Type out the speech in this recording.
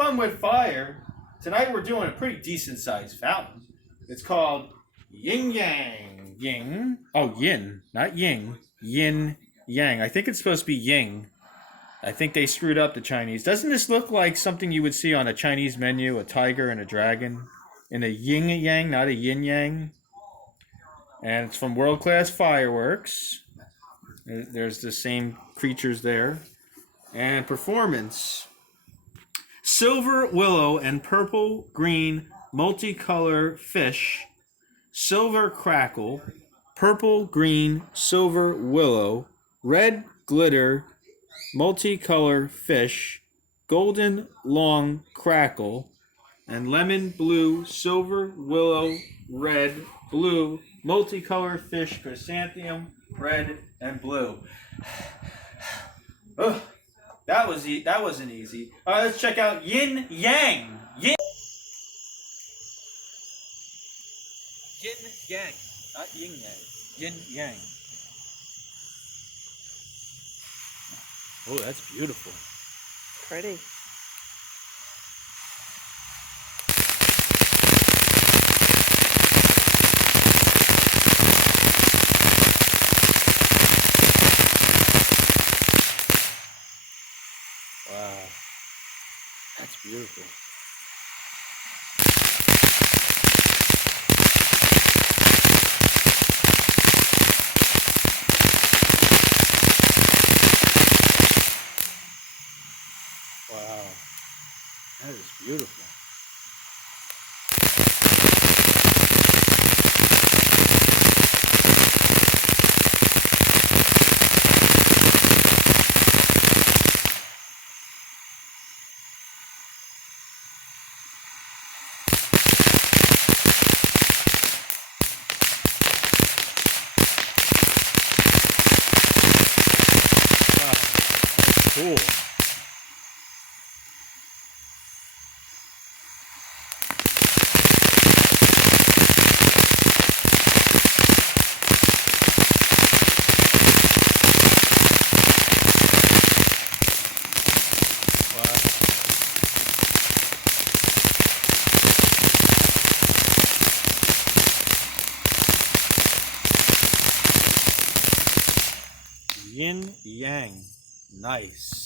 Fun with Fire. Tonight we're doing a pretty decent sized fountain. It's called Yin Yang. Ying. Oh, yin, not ying. Yin yang. I think it's supposed to be ying. I think they screwed up the Chinese. Doesn't this look like something you would see on a Chinese menu? A tiger and a dragon? In a yin yang, not a yin yang. And it's from World Class Fireworks. There's the same creatures there. And performance. Silver willow and purple green multicolor fish. Silver crackle. Purple green silver willow. Red glitter multicolor fish. Golden long crackle. And lemon blue silver willow red blue multicolor fish chrysanthemum red and blue. Ugh. That wasn't easy. Let's check out Yin Yang. Yin Yang, not Yin Yang. Yin Yang. Oh, that's beautiful. Pretty. Wow, that's beautiful. Wow, that is beautiful. Wow, that's cool. Yin Yang. Nice.